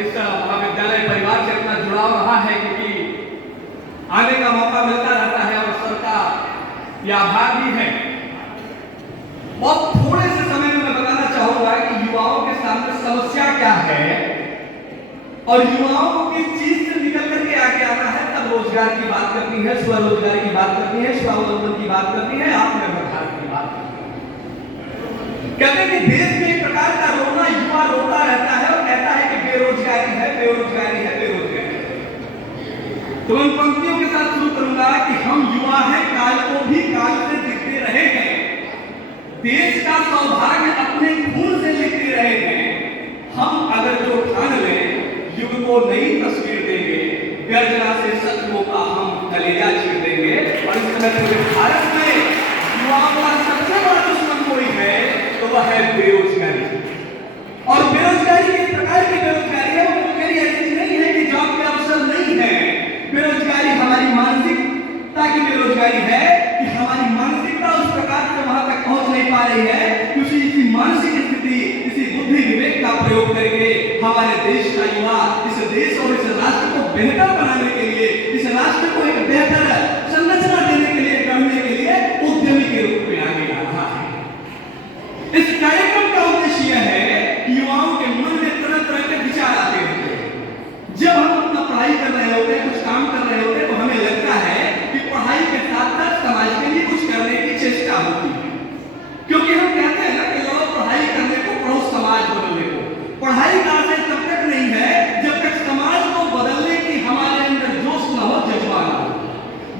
इस महाविद्यालय परिवार से अपना जुड़ाव रहा है, क्योंकि आने का मौका मिलता रहता है और सरकार ये आभार भी है। बहुत थोड़े से समय में मैं बताना चाहूंगा कि युवाओं के सामने समस्या क्या है और युवाओं को किस चीज से निकल करके आगे आना है। तब रोजगार की बात करनी है, स्वरोजगार की बात करनी है, स्वावलंबन की बात करनी है, आत्मनिर्भर भारत की बात करनी है। कहते हैं कि देश में एक प्रकार का रोना युवा रोता रहता है और कहता है कि बेरोजगारी है, बेरोजगारी है, बेरोजगारी है। तो उन पंक्तियों के साथ शुरू करूंगा कि हम युवा हैं, काल को भी काल से दिखते रहे हैं, देश का सौभाग्य अपने खून से लिखते रहे हैं। हम अगर जो ठान लें युग को नई तस्वीर देंगे, गर्जना से शत्रुओं का हम कलेजा चीर देंगे। और इस समय पूरे भारत में युवाओं का सबसे बड़ा दुश्मन कोई है तो वह है बेरोजगारी। और बेरोजगारी किस प्रकार की बेरोजगारी है? वो बेरोजगारी ऐसी नहीं है कि जॉब के अवसर नहीं है। बेरोजगारी हमारी मानसिकता की बेरोजगारी है कि हमारी मानसिकता उस प्रकार से वहां तक पहुंच नहीं पा रही है, क्योंकि इसी मानसिक स्थिति, इसी बुद्धि विवेक का प्रयोग करके हमारे देश का युवा इस देश और इस राष्ट्र को बेहतर बनाने के लिए, इस राष्ट्र को एक बेहतर संरचना देने के लिए, करने के लिए उद्यमी के रूप में आगे आ रहा है। इस कार्यक्रम का उद्देश्य यह है कि युवाओं के मन में तरह तरह के विचार आते रहते हैं। जब हम अपना पढ़ाई कर रहे होते हैं, कुछ काम कर रहे होते हैं, तो हमें लगता है कि पढ़ाई के साथ साथ समाज के लिए कुछ करने की चेष्टा होती है, क्योंकि हम कहते हैं ना कि लोग पढ़ाई करने को, पढ़ो समाज बदलने को। पढ़ाई का आशय तब तक नहीं है जब तक समाज को बदलने की हमारे अंदर जोश न हो, जज्बा न हो।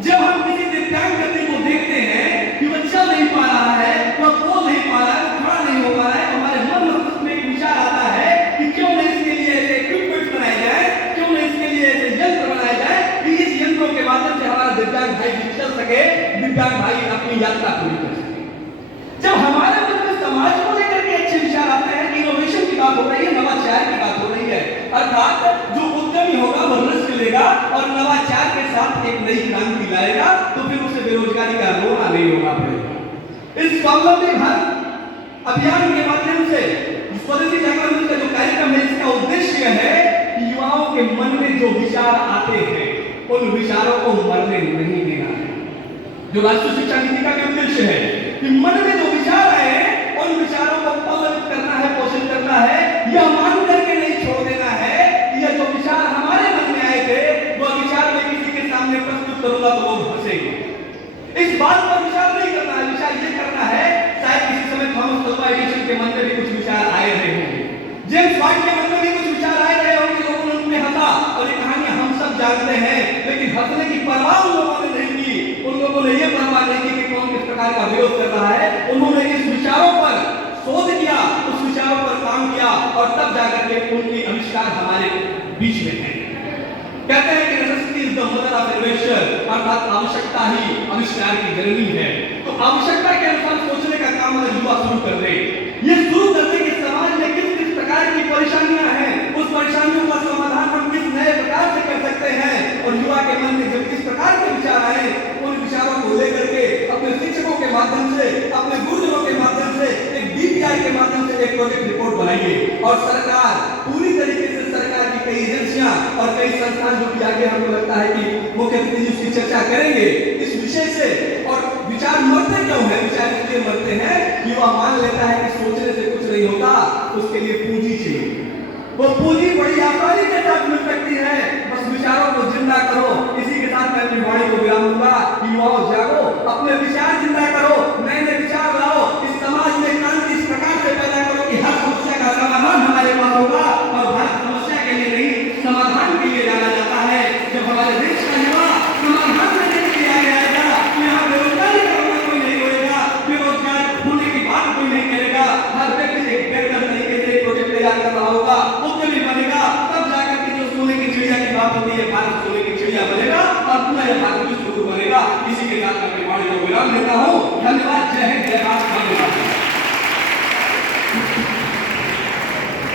जब हम किसी दिव्यांग व्यक्ति को देखते हैं कि वह चल नहीं पा रहा है, वह बोल नहीं पा रहा है, वह खड़ा नहीं हो पा रहा है, हमारे मन मस्तिष्क में एक विचार आता है कि क्यों न इसके लिए ऐसे इक्विपमेंट बनाए जाए, क्यों न इसके लिए ऐसे यंत्र बनाए जाए कि इस यंत्रों के माध्यम से हमारा दिव्यांग भाई भी चल सके, दिव्यांग भाई अपनी यात्रा पूरी कर सके। जब हमारे मन में समाज को लेकर के अच्छे विचार आते हैं, इनोवेशन की बात हो रही है, नवाचार की बात हो रही है, अर्थात जो उद्यमी होगा वह रिस्क लेगा और नवाचार के साथ एक नई क्रांति लाएगा, तो फिर उसे बेरोजगारी का रोना नहीं होगा पड़ेगा। इस स्वावलंबी भारत अभियान के माध्यम से स्वदेशी जागरण का जो कार्यक्रम है, इसका उद्देश्य है कि युवाओं के मन में जो विचार आते हैं उन विचारों को मरने नहीं देना है। जो राष्ट्रीय शिक्षा नीति का उद्देश्य है कि मन में जो विचार आए उन विचारों को पल्लवित करना है, पोषित करना है, यह मान करके नहीं छोड़ देना है कि यह जो विचार हमारे मन में आए थे वह विचार मैं किसी के सामने प्रस्तुत करूंगा तो लोग हंसेंगे। इस बात पर विचार नहीं करना है, विचार ये करना है, शायद किसी समय थॉमस अल्वा एडिसन के मन में भी कुछ विचार आए रहे होंगे, जेम्स वाट के मन में भी कुछ विचार आए रहे होंगे, लोगों ने उनमें हंसा और ये कहानी हम सब जानते हैं। लेकिन हंसने की परवाह उन लोगों ने नहीं की, उन लोगों ने यह परवाह नहीं की कि कौन किस प्रकार का विरोध कर रहा है। उन्होंने इस विचारों पर शोध किया, उस विचारों पर काम किया और तब जाकर के उनकी आविष्कार हमारे बीच में है। कहते हैं कि necessity is the mother of innovation, अर्थात आवश्यकता ही आविष्कार की जननी है। तो आवश्यकता के अनुसार सोचने का काम अगर युवा शुरू कर दे, ये शुरू कर दे कि समाज में किस किस प्रकार की परेशानियां हैं, उस परेशानियों का समाधान हम किस नए प्रकार से कर सकते हैं, और युवा के मन में जब किस प्रकार के विचार आए उन विचारों को लेकर के अपने शिक्षकों के माध्यम से, अपने गुरुजनों के माध्यम से, एक डीपीआई के माध्यम से एक प्रोजेक्ट रिपोर्ट बनाइए। और सरकार पूरी तरीके से, सरकार की कई एजेंसियां और कई संस्थान जो कि आगे हमको लगता है कि मुख्यमंत्री जी उसकी चर्चा करेंगे इस विषय से। और विचार मरते क्यों है? विचार इसलिए मरते हैं कि वह मान लेता है कि सोचने से कुछ नहीं होता, उसके लिए पूंजी चाहिए। वो पूंजी बड़ी आसानी के साथ मिल सकती है, बस विचारों को जिंदा करो। इसी के साथ मैं अपनी वाणी को विराम दूंगा। युवाओं जागो, अपने विचार जिंदा करो, नए नए विचार लाओ, इस समाज में क्रांति इस प्रकार से पैदा करो कि हर समस्या का समाधान हमारे पास होगा। और भारत समस्या के लिए नहीं, समाधान के लिए जाना जाता है। जब हमारे देश का युवा समाधान देने के लिए आगे आएगा, यहाँ बेरोजगारी का रोना कोई नहीं होगा, बेरोजगार होने की बात कोई नहीं करेगा। हर व्यक्ति एक बेहतर तरीके से प्रोजेक्ट तैयार कर रहा होगा, उद्यमी बनेगा, तब जाकर के जो सोने की चिड़िया की बात होती है, भारत सोने की चिड़िया बनेगा और पुनः यह भारत विश्व गुरु बनेगा। इसी के साथ मैं अपनी वाणी को विराम देता हूँ। धन्यवाद। जय हिंद, जय भारत।